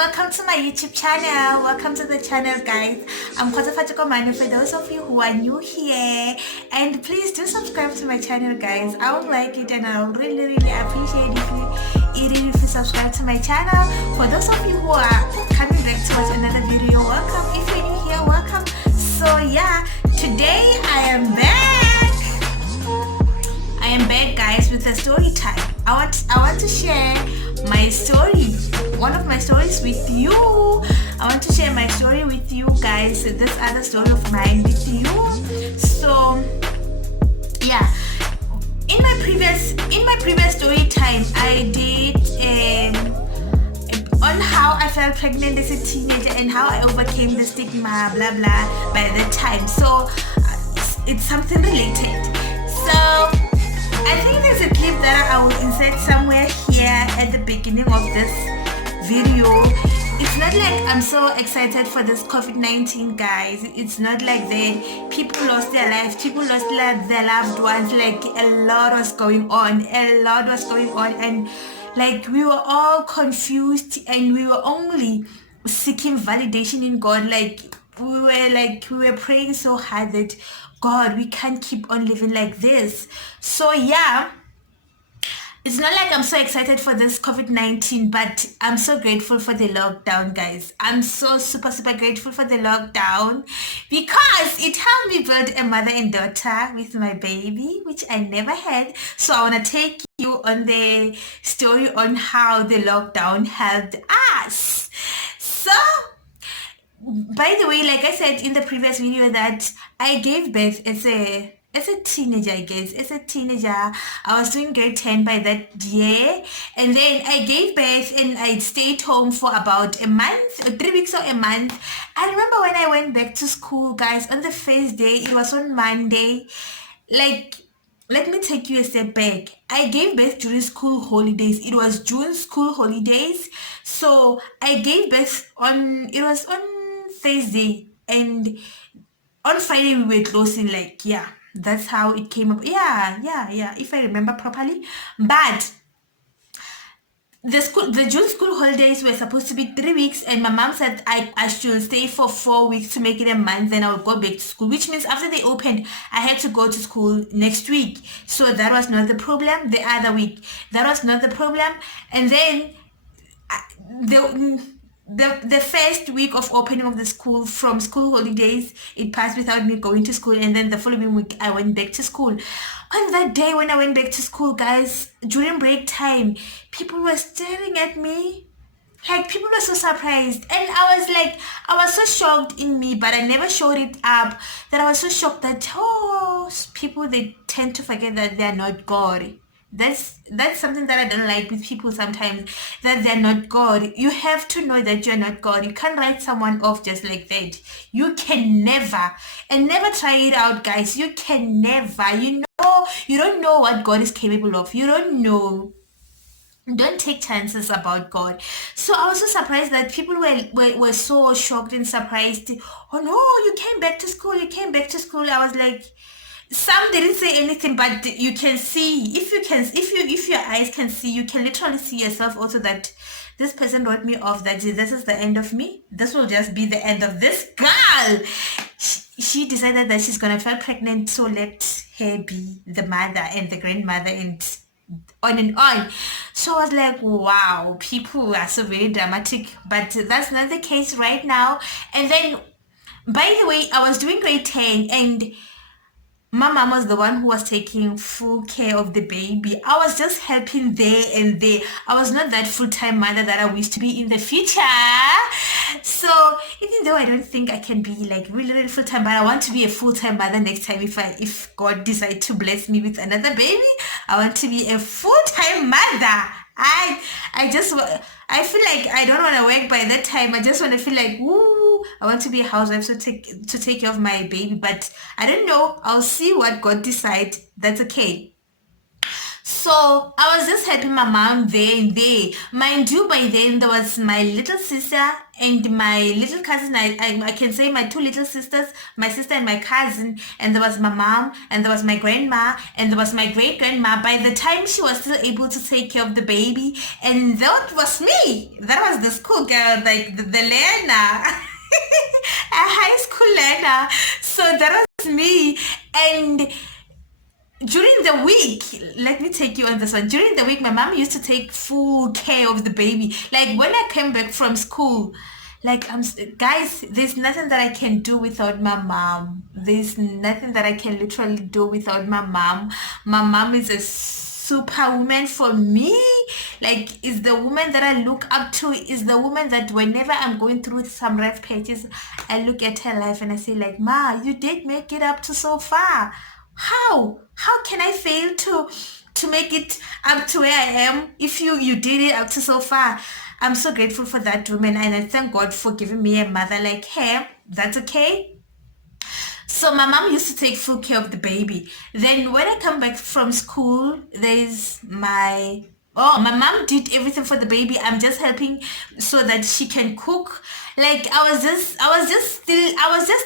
welcome to my YouTube channel. Welcome to the channel, guys. I'm Khotsofatso Komane for those of you who are new here. And please do subscribe to my channel, guys. I would like it and I would really appreciate if you subscribe to my channel. For those of you who are coming back to watch another video, welcome. If you're new here, welcome. So yeah, today I am back, guys, with a story time. I want to share my story, one of my stories with you. I want to share my story with you guys, this other story of mine with you. So yeah, in my previous story time, I did on how I felt pregnant as a teenager and how I overcame the stigma, blah blah, by that time. So it's something related. So I think there's a clip that I will insert somewhere here at the beginning of this video. It's not like I'm so excited for this COVID-19, guys. It's not like that. People lost their lives. People lost their loved ones. Like, a lot was going on. And like, we were all confused and we were only seeking validation in God. Like, we were praying so hard that, God, we can't keep on living like this. So yeah, it's not like I'm so excited for this COVID-19, but I'm so grateful for the lockdown, guys. I'm so super grateful for the lockdown because it helped me build a mother and daughter with my baby, which I never had. So I want to take you on the story on how the lockdown helped us. So, by the way, like I said in the previous video, that I gave birth as a teenager, I guess. As a teenager, I was doing grade 10 by that year. And then I gave birth and I stayed home for about a month, or 3 weeks or a month. I remember when I went back to school, guys, on the first day, it was on Monday. Like, let me take you a step back. I gave birth during school holidays. It was June school holidays. So I gave birth it was on Thursday, and on Friday we were closing. Like, yeah, that's how it came up. Yeah, if I remember properly. But the June school holidays were supposed to be 3 weeks, and my mom said I should stay for 4 weeks to make it a month, then I would go back to school, which means after they opened, I had to go to school next week. So that was not the problem. The other week, that was not the problem. And then the first week of opening of the school, from school holidays, it passed without me going to school. And then the following week I went back to school. On that day when I went back to school, guys, during break time, people were staring at me. Like, people were so surprised, and I was so shocked in me, but I never showed it up, that I was so shocked that, people, they tend to forget that they're not God. That's something that I don't like with people sometimes, that they're not God. You have to know that you're not God. You can't write someone off just like that. You can never, and never try it out, guys. You can never. You don't know what God is capable of. You don't know. Don't take chances about God. So I was so surprised that people were so shocked and surprised. Oh no, you came back to school. I was like, some didn't say anything, but you can see, if your eyes can see, you can literally see yourself also, that this person wrote me off, that this is the end of me. This will just be the end of this girl. She decided that she's gonna fall pregnant, so let her be the mother and the grandmother and on and on. So I was like, wow, people are so very dramatic, but that's not the case right now. And then, by the way, I was doing grade 10, and my mom was the one who was taking full care of the baby. I was just helping there and there. I was not that full-time mother that I wish to be in the future. So even though I don't think I can be like really full-time, but I want to be a full-time mother next time. If God decides to bless me with another baby, I want to be a full-time mother. I feel like I don't want to work by that time. I just want to feel like, woo, I want to be a housewife to take care of my baby. But I don't know. I'll see what God decides. That's okay. So I was just helping my mom there and there. Mind you, by then there was my little sister and my little cousin. I can say my two little sisters, my sister and my cousin. And there was my mom and there was my grandma and there was my great grandma. By the time she was still able to take care of the baby, and that was me. That was the school girl, like the learner. A high school learner. So that was me. And during the week, let me take you on this one. During the week, my mom used to take full care of the baby. Like when I came back from school, like guys, there's nothing that I can do without my mom. There's nothing that I can literally do without my mom. My mom is a superwoman for me. Like, is the woman that I look up to, is the woman that whenever I'm going through some rough patches, I look at her life and I say like, Ma, you did make it up to so far. How can I fail to make it up to where I am if you did it up to so far? I'm so grateful for that woman, and I thank God for giving me a mother like her. That's okay. So my mom used to take full care of the baby. Then when I come back from school, there's my mom did everything for the baby. I'm just helping so that she can cook. Like I was just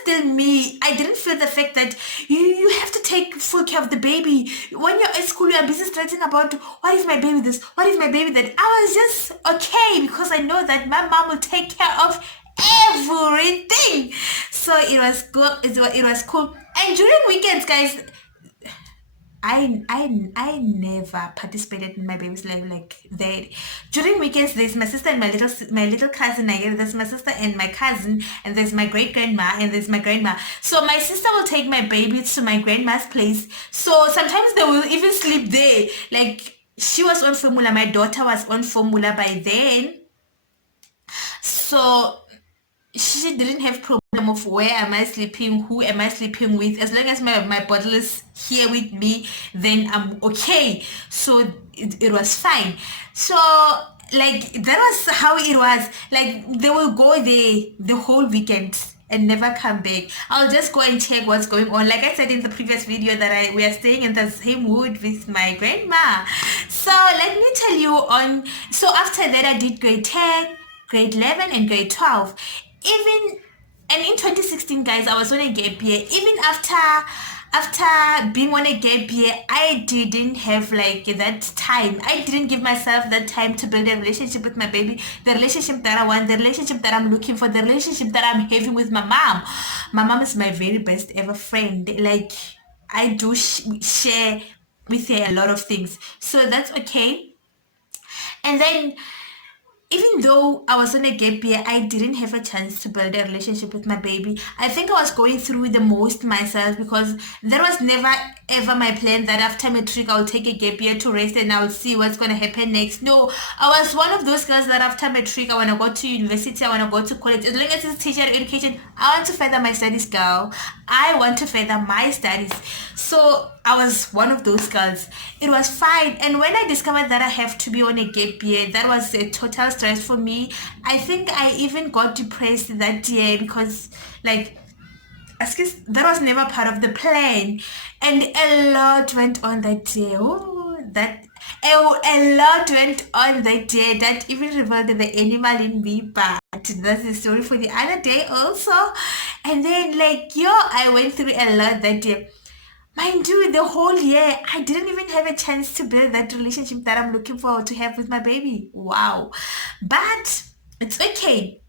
still me. I didn't feel the fact that you have to take full care of the baby. When you're at school, you're busy stressing about what if my baby this, what if my baby that. I was just okay because I know that my mom will take care of everything. So it was good. It was cool. And during weekends, guys, I never participated in my baby's life like that. During weekends, there's my sister and my little cousin. There's my sister and my cousin, and there's my great grandma and there's my grandma. So my sister will take my baby to my grandma's place. So sometimes they will even sleep there. Like she was on formula, my daughter was on formula by then. So she didn't have problem of where am I sleeping, who am I sleeping with. As long as my bottle is here with me, then I'm okay. So it was fine. So like that was how it was. Like they will go there the whole weekend and never come back. I'll just go and check what's going on. Like I said in the previous video that we are staying in the same wood with my grandma. So let me tell you on. So after that I did grade 10, grade 11 and grade 12. Even and in 2016, guys, I was on a gap year. Even after being on a gap year, I didn't have like that time. I didn't give myself that time to build a relationship with my baby, the relationship that I want, the relationship that I'm looking for, the relationship that I'm having with my mom. My mom is my very best ever friend. Like I do share with her a lot of things, so that's okay. And then even though I was on a gap year, I didn't have a chance to build a relationship with my baby. I think I was going through the most myself because there was never ever my plan that after matric I'll take a gap year to rest and I'll see what's going to happen next. No, I was one of those girls that after matric I want to go to university, I want to go to college. As long as it's teacher education, I want to further my studies, girl. I want to further my studies. So I was one of those girls. It was fine. And when I discovered that I have to be on a gap year, that was a total stress for me. I think I even got depressed that year because like that was never part of the plan. And a lot went on that year. Oh, a lot went on that day that even revealed the animal in me, but that's the story for the other day also. And then like I went through a lot that day. Mind you, the whole year, I didn't even have a chance to build that relationship that I'm looking forward to have with my baby. Wow. But it's okay.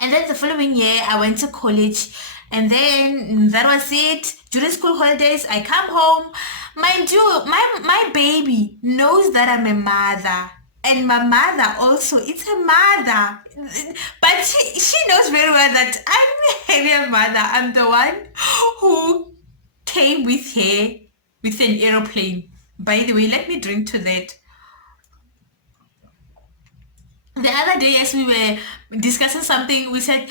And then the following year, I went to college. And then that was it. During school holidays, I come home. Mind you, my baby knows that I'm a mother. And my mother also, it's a mother. But she knows very well that I'm a mother. I'm the one who came with her with an aeroplane. By the way, let me drink to that. The other day, as we were discussing something, we said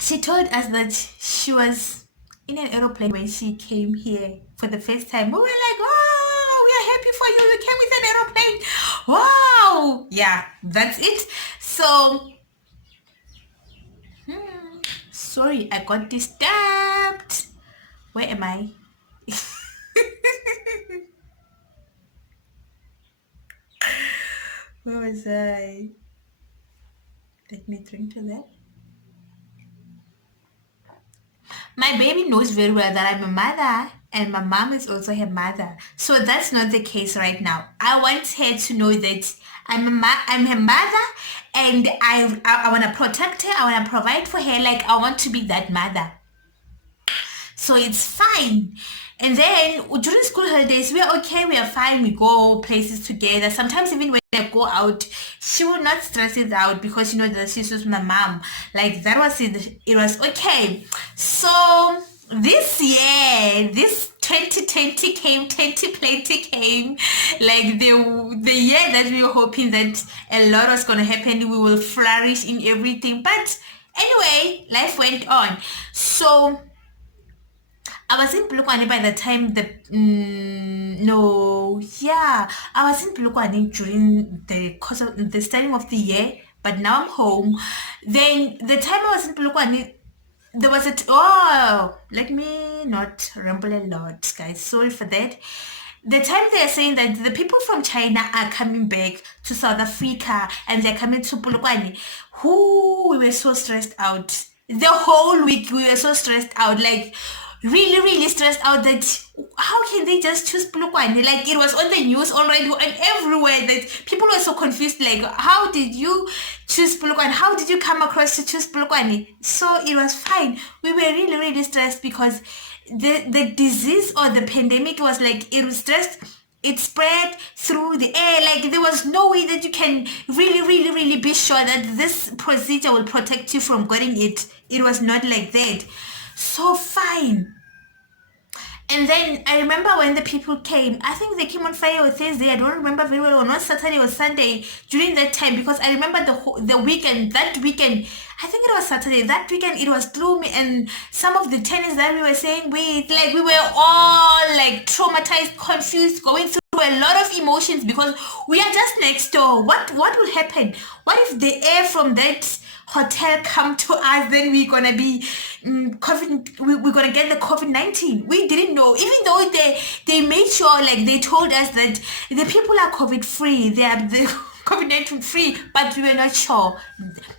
she told us that she was in an aeroplane when she came here for the first time. We were like, oh, we are happy for you. You came with an aeroplane. Wow. Yeah, that's it. So, sorry, I got disturbed. Where am I? Where was I? Let me drink to that. My baby knows very well that I'm a mother and my mom is also her mother. So that's not the case right now. I want her to know that I'm her mother and I want to protect her. I want to provide for her. Like I want to be that mother. So it's fine. And then during school holidays, we are okay, we are fine, we go places together. Sometimes even when I go out, she will not stress it out because you know that she's with my mom. Like that was it. It was okay. So this year, this 2020 came, 2020 came, like the year that we were hoping that a lot was gonna happen, we will flourish in everything. But anyway, life went on. So I was in Polokwane by the time no, yeah, I was in Polokwane during the course of the starting of the year, but now I'm home. Then the time I was in Polokwane, there was let me not ramble a lot, guys. Sorry for that. The time they're saying that the people from China are coming back to South Africa and they're coming to Polokwane, we were so stressed out. The whole week we were so stressed out, like really, really stressed out that how can they just choose Polokwane? Like it was on the news already and everywhere that people were so confused. Like, how did you choose Polokwane? How did you come across to choose Polokwane? So it was fine. We were really, really stressed because the disease or the pandemic was like it was just it spread through the air. Like there was no way that you can really, really, really be sure that this procedure will protect you from getting it. It was not like that. So fine. And then I remember when the people came, I think they came on Friday or Thursday, I don't remember very well, or not Saturday or Sunday during that time, because I remember the weekend, that weekend, I think it was Saturday, that weekend it was gloomy, and some of the tenants that we were saying with, like we were all like traumatized, confused, going through a lot of emotions because we are just next door. What will happen? What if the air from that hotel come to us, then we're gonna be COVID, we're gonna get the COVID-19. We didn't know, even though they made sure, like they told us that the people are COVID free, they are the COVID-19 free, but we were not sure.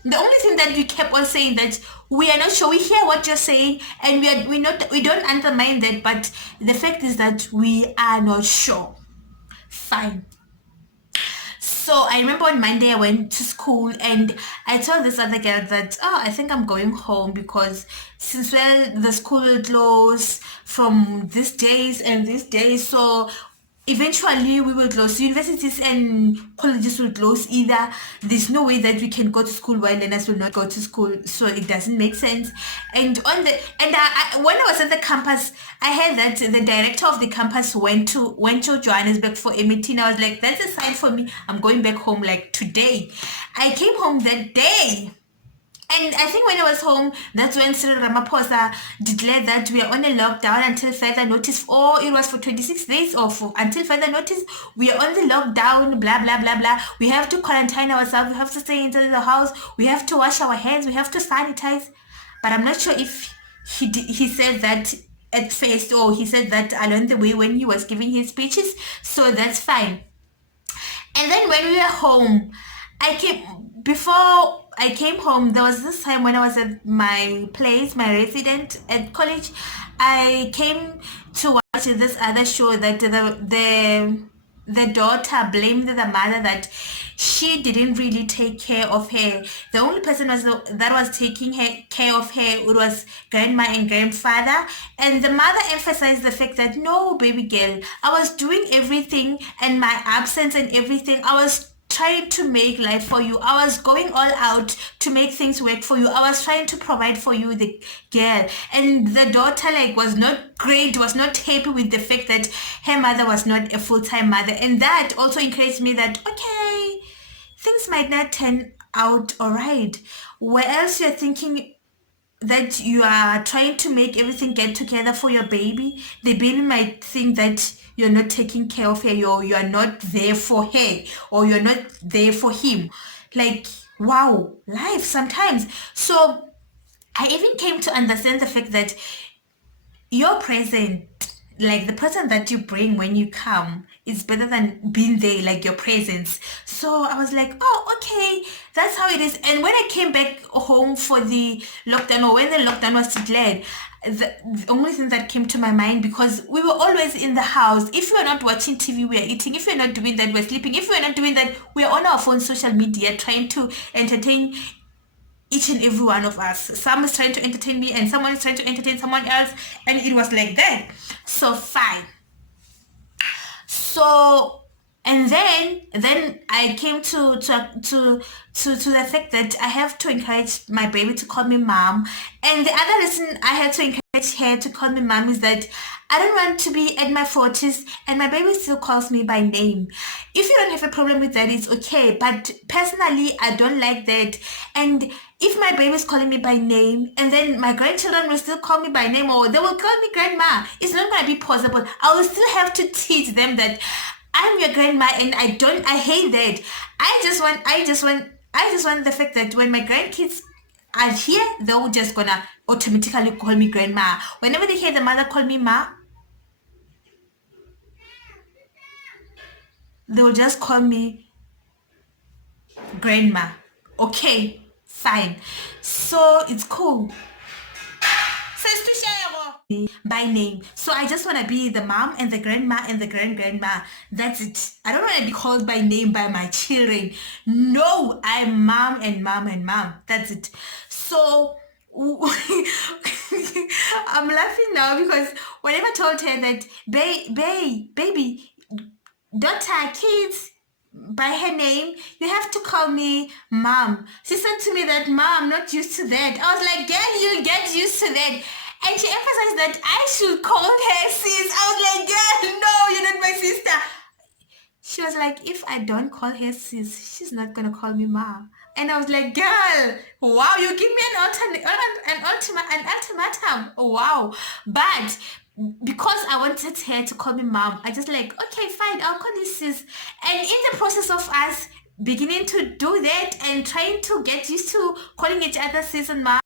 The only thing that we kept on saying that we are not sure. We hear what you're saying and we don't undermine that, but the fact is that we are not sure. Fine. So I remember on Monday I went to school and I told this other girl that, I think I'm going home because since the school will close from these days and these days, so eventually we will close. Universities and colleges will close either. There's no way that we can go to school while learners will not go to school, so it doesn't make sense. And when I was at the campus, I heard that the director of the campus went to Johannesburg for a meeting. I was like, that's a sign for me. I'm going back home like today. I came home that day. And I think when I was home, that's when Cyril Ramaphosa declared that we are on a lockdown until further notice. Or it was for 26 days or until further notice. We are on the lockdown, blah, blah, blah, blah. We have to quarantine ourselves. We have to stay inside the house. We have to wash our hands. We have to sanitize. But I'm not sure if he said that at first or he said that along the way when he was giving his speeches. So that's fine. And then when we were home, before I came home, there was this time when I was at my place, my resident at college. I came to watch this other show that the daughter blamed the mother that she didn't really take care of her. The only person that was taking care of her, it was grandma and grandfather. And the mother emphasized the fact that, no, baby girl, I was doing everything and my absence and everything. I was trying to make life for you. I was going all out to make things work for you. I was trying to provide for you, the girl. And the daughter was not great, was not happy with the fact that her mother was not a full-time mother. And that also encouraged me that, okay, things might not turn out all right. Where else you're thinking that you are trying to make everything get together for your baby, the baby might think that you're not taking care of her, you are not there for her, or you're not there for him. Like, wow, life sometimes. So I even came to understand the fact that your present, like the present that you bring when you come, is better than being there, like your presence. So I was like, oh, okay, that's how it is. And when I came back home for the lockdown, or when the lockdown was declared, the only thing that came to my mind, because we were always in the house. If we were not watching TV, we are eating. If we are not doing that, we're sleeping. If we are not doing that, we are on our phone, social media, trying to entertain each and every one of us. Some is trying to entertain me, and someone is trying to entertain someone else, and it was like that. So fine. So, and then I came to the fact that I have to encourage my baby to call me mom. And the other reason I had to encourage her to call me mom is that I don't want to be at my 40s and my baby still calls me by name. If you don't have a problem with that, it's okay. But personally, I don't like that. And if my baby is calling me by name, and then my grandchildren will still call me by name, or they will call me grandma, it's not going to be possible. I will still have to teach them that I'm your grandma, and I hate that. I just want the fact that when my grandkids are here, they're just gonna automatically call me grandma. Whenever they hear the mother call me ma, they will just call me grandma. Okay, fine. So it's cool. By name. So I just want to be the mom and the grandma and the grandma. That's it. I don't want to be called by name by my children. No, I'm mom and mom and mom. That's it. So I'm laughing now because whenever I told her that baby, daughter, kids, by her name, you have to call me mom. She said to me that, mom, I'm not used to that. I was like, girl, you'll get used to that. And she emphasized that I should call her sis. I was like, girl, no, you're not my sister. She was like, if I don't call her sis, she's not going to call me mom. And I was like, girl, wow, you give me an ultimatum. Wow. But because I wanted her to call me mom, I just like, okay, fine, I'll call you sis. And in the process of us beginning to do that and trying to get used to calling each other sis and mom,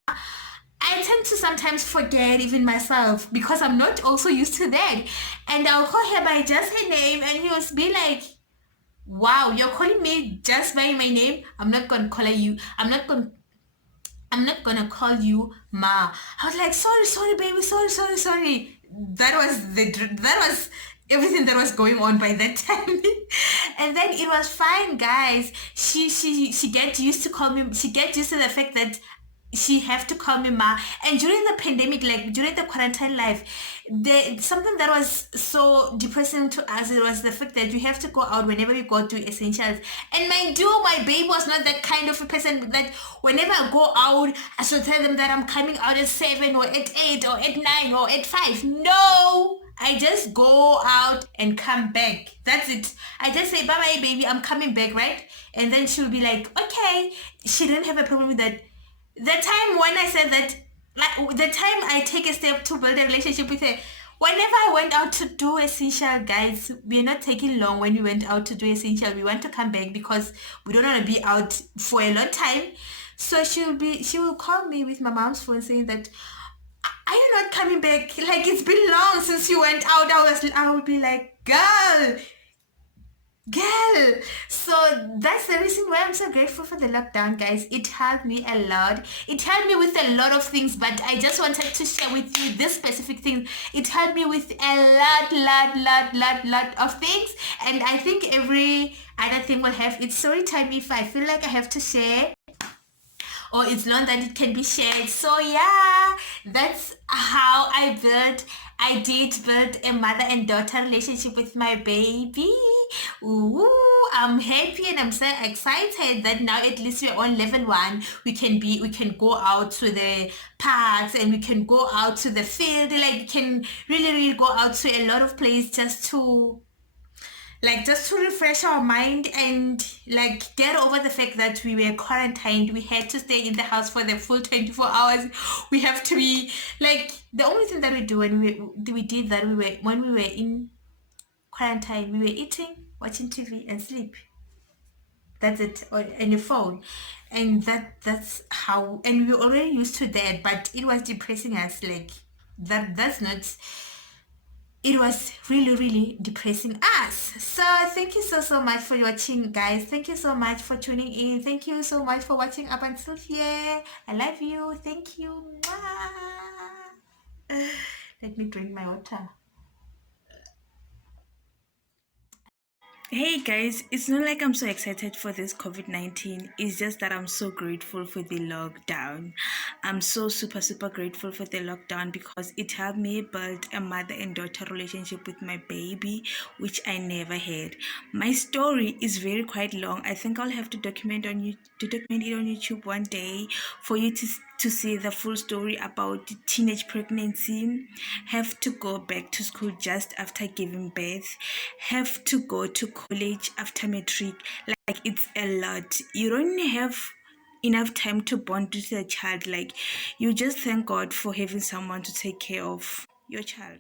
I tend to sometimes forget even myself because I'm not also used to that. And I'll call her by just her name, and he was be like, wow, you're calling me just by my name? I'm not gonna call you. I'm not gonna call you ma. I was like, sorry, baby, sorry. That was everything that was going on by that time. And then it was fine, guys. She gets used to call me. She gets used to the fact that she have to call me ma. And during the pandemic, like during the quarantine life, something that was so depressing to us, it was the fact that we have to go out whenever we go to essentials. And mind you, my baby was not that kind of a person that whenever I go out, I should tell them that I'm coming out at 7 or at 8 or at 9 or at 5. No, I just go out and come back. That's it. I just say, bye-bye, baby, I'm coming back, right? And then she'll be like, okay. She didn't have a problem with that. The time when I said that, like the time I take a step to build a relationship with her, whenever I went out to do essential, guys, we're not taking long when we went out to do essential. We want to come back because we don't want to be out for a long time. So she will call me with my mom's phone saying that, are you not coming back? Like, it's been long since you went out. I would be like, girl. So that's the reason why I'm so grateful for the lockdown, guys. It helped me a lot. It helped me with a lot of things, but I just wanted to share with you this specific thing. It helped me with a lot of things, and I think every other thing will have its story time if I feel like I have to share, or it's not that it can be shared. So yeah, that's how I did build a mother and daughter relationship with my baby. Ooh, I'm happy and I'm so excited that now at least we're on level 1. We can go out to the parks and we can go out to the field. Like, we can really go out to a lot of places just to refresh our mind and like get over the fact that we were quarantined. We had to stay in the house for the full 24 hours. We have to be like, the only thing that we do when when we were in quarantine, we were eating, watching TV and sleep. That's it, or on your phone. And that's how, and we were already used to that, but it was depressing us. Like, that's not, it was really, really depressing us. So thank you so much for watching, guys. Thank you so much for tuning in. Thank you so much for watching up until here. I love you. Thank you. Mwah. Let me drink my water. Hey guys, it's not like I'm so excited for this COVID-19. It's just that I'm so grateful for the lockdown. I'm so super grateful for the lockdown because it helped me build a mother and daughter relationship with my baby, which I never had. My story is very quite long. I think I'll have to document it on YouTube one day for you to see the full story about the teenage pregnancy, have to go back to school just after giving birth, have to go to college after matric. Like, it's a lot. You don't have enough time to bond with your child. Like, you just thank God for having someone to take care of your child.